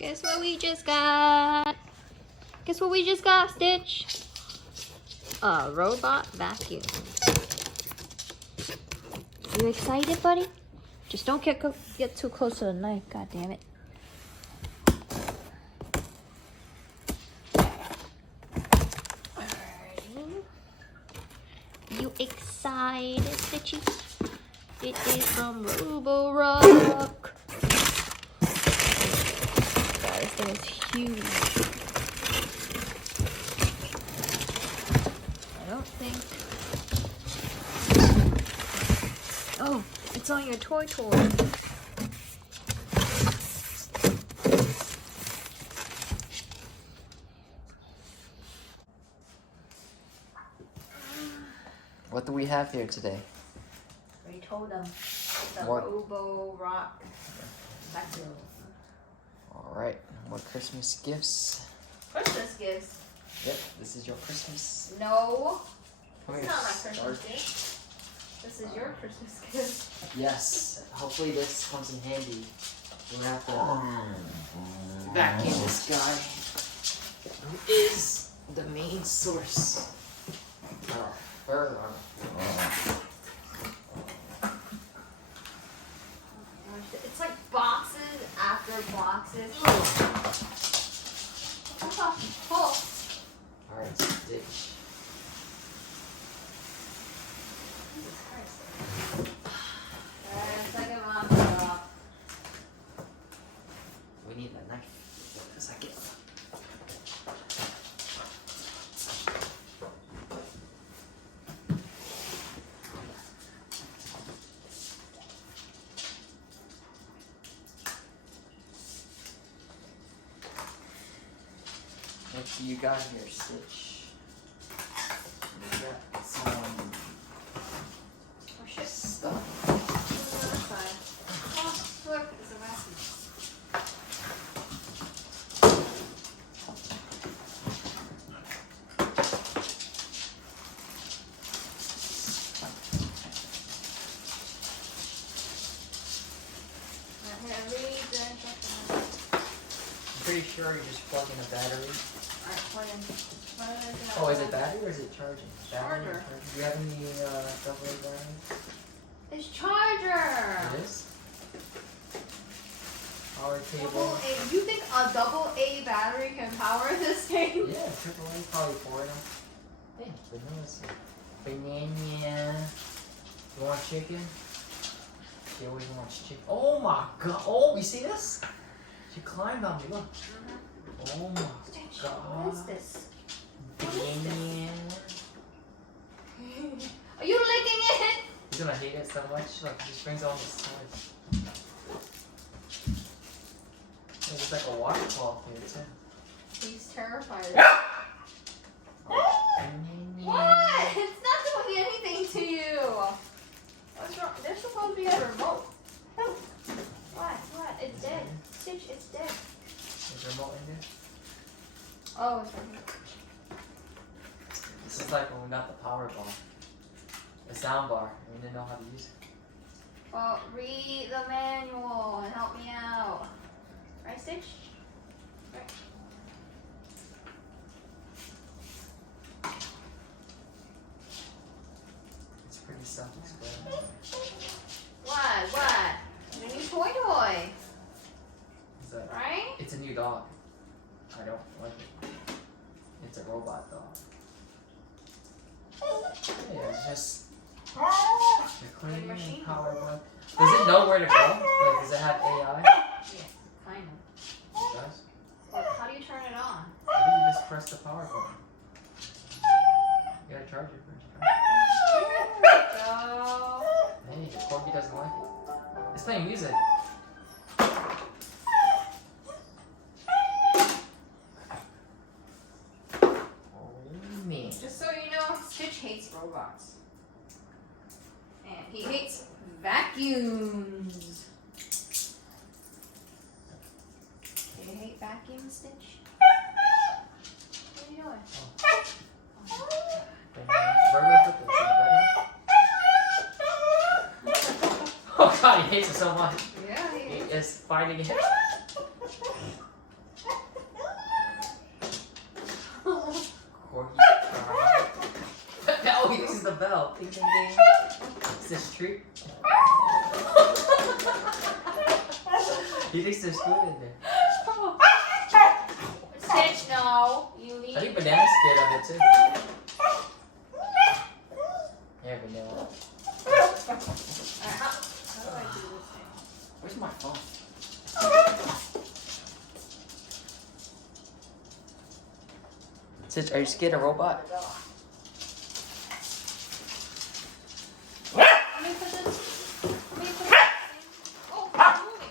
Guess what we just got? Guess what we just got, Stitch? A robot vacuum. You excited, buddy? Just don't get too close to the knife, god damn it. Alrighty. You excited, Stitchy? It is from Roborock. Guys, this thing is huge. I don't think. Oh, it's on your toy. What do we have here today? We told them. It's a What? Roborock vacuum. Alright, what Christmas gifts? Christmas gifts? Yep, this is your Christmas. No. Come It's here, not my Christmas George. gift. This is your Christmas gift. Yes, hopefully this comes in handy. We're gonna have to vacuum this guy, who is the main source. It's like boxes after boxes. Oh. Alright, Stitch. Jesus Christ. Second one drop. We need a knife. Wait a second. What do you got here, Stitch? You got some Oh shit. stuff. Oh, look, it's a vacuum. I'm pretty sure you're just plugging a battery. Alright, plug in. Oh, is it battery or is it charging? Battery or Charger. Do you have any double A batteries? It's charger. It is? Power Double cable. A. You think a double A battery can power this thing? Yeah, triple A probably four enough. Hey, bananas. Banana. You want chicken? She always wants chicken. Oh my god. Oh, you see this? She climbed on me. Look. Oh my Stitch, god. what is this? Banana. Are you licking it? He's gonna hate it so much. Look, he just brings all this toys. There's like a washcloth here too. He's terrified. Oh, What? It's not doing anything to you. What's wrong? There's supposed to be a remote. What? It's dead. Stitch, it's dead. There's a remote in there. Oh, it's right here. This is like when we got the power bar. The sound bar. And we didn't know how to use it. Well, read the manual and help me out. Right, Stitch? Right. It's pretty self-explanatory. What? The new toy. Is that Right? It's a new dog. I don't like it. It's a robot dog. Yeah, it's just the cleaning machine? and power button. Does it know where to go? Like, does it have AI? Yeah, kind of. It does. Well, how do you turn it on? I think you just press the power button. You gotta charge it first. Right? There we go. Hey, the Corgi doesn't like it. It's playing music. Oh man. Just so you know, Stitch hates robots. And he hates vacuums. Do you hate vacuums, Stitch? What are you doing? Where do I put this? In the bedroom? Oh god, he hates it so much. Yeah, He is finding it. bell. Ding, ding, ding. Is this treat? He thinks there's food in there. Stitch, no. You leave. I think Banana's scared of it too. Here, Banana. How do I do this thing? Where's my phone? Stitch, are you scared of robot? Let me put this. Let me put this. Oh, it's moving.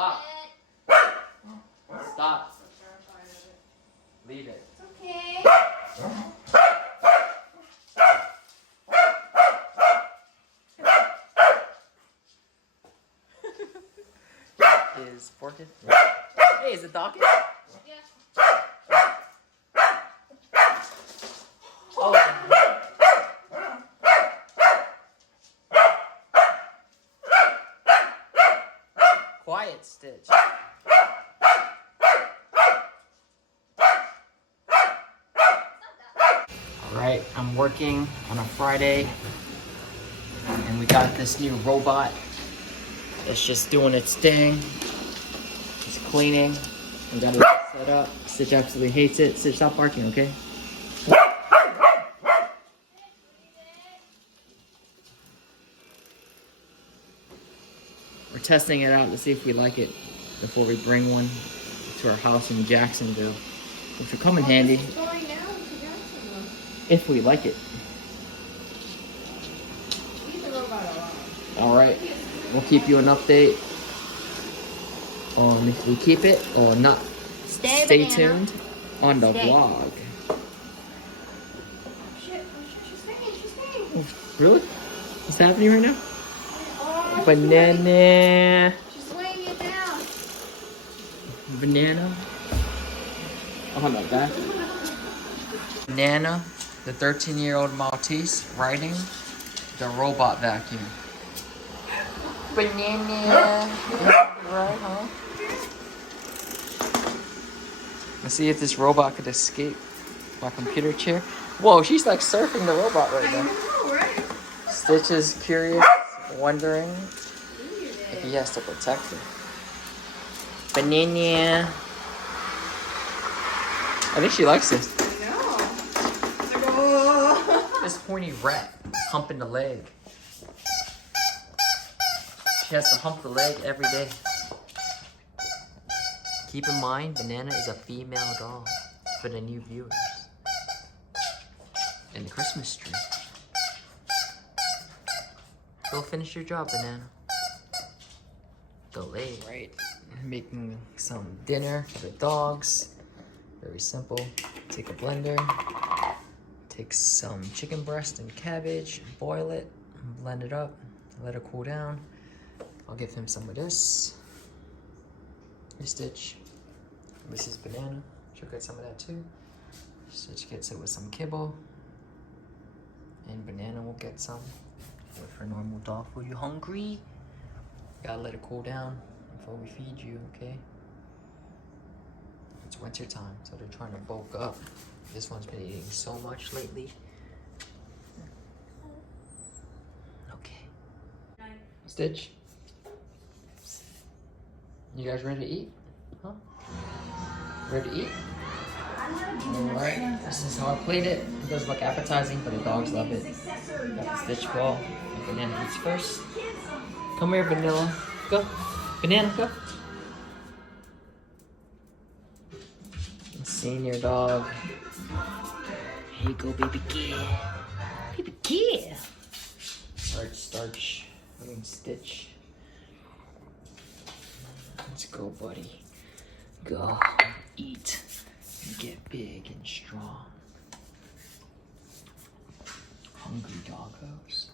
Oh. Stop. Leave it. Okay. Is Porky? Hey, is it Docket? Yeah. Oh. Quiet, Stitch. Alright, I'm working on a Friday and we got this new robot that's just doing its thing. It's cleaning. We got it set up. Stitch absolutely hates it. Stitch, stop barking, okay? We're testing it out to see if we like it before we bring one to our house in Jacksonville, which will come in handy if we like it. Leave the robot alone. Alright, we'll keep you an update on if we keep it or not. Stay tuned on the vlog. Oh shit, she's staying. Oh, really? What's happening right now? Oh, Banana. she's weighing it down. Banana. Oh, not that. Banana, the 13-year-old Maltese, riding the robot vacuum. Banana. Right, huh? Let's see if this robot could escape my computer chair. Whoa, she's like surfing the robot right now. I know, right? Stitch is curious, wondering if he has to protect her. Banana. I think she likes this. I know. Like, oh. This pointy rat humping the leg. She has to hump the leg every day. Keep in mind, Banana is a female dog for the new viewers. And the Christmas tree. Go finish your job, Banana. The leg. Right. Making some dinner for the dogs. Very simple. Take a blender. Take some chicken breast and cabbage. Boil it. Blend it up. Let it cool down. I'll give him some of this. Stitch. This is Banana. She'll get some of that too. Stitch gets it with some kibble. And Banana will get some with her normal dog food. You hungry? Gotta let it cool down before we feed you, okay? It's winter time, so they're trying to bulk up. This one's been eating so much lately. Okay. Stitch. You guys ready to eat? Huh? Ready to eat? Alright, this is how I played it. It does look appetizing, but the dogs love it. Got the Stitch ball. Banana eats first. Come here, Vanilla. Go. Banana, go. Senior dog. Here you go, baby girl. Baby girl. Starch. Little Stitch. Let's go, buddy. Go. Eat. And get big and strong. Hungry doggos.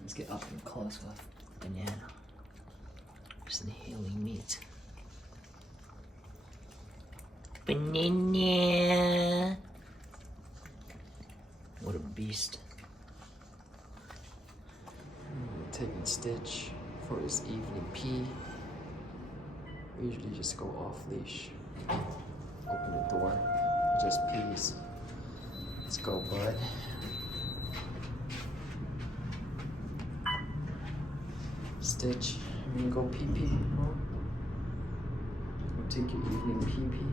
Let's get up and close with banana. Just inhaling meat. Banana. What a beast. Taking Stitch for his evening pee. We usually just go off leash. Open the door. He just pees. Let's go, bud. Stitch, you gonna go pee pee? Huh? Go take your evening pee pee.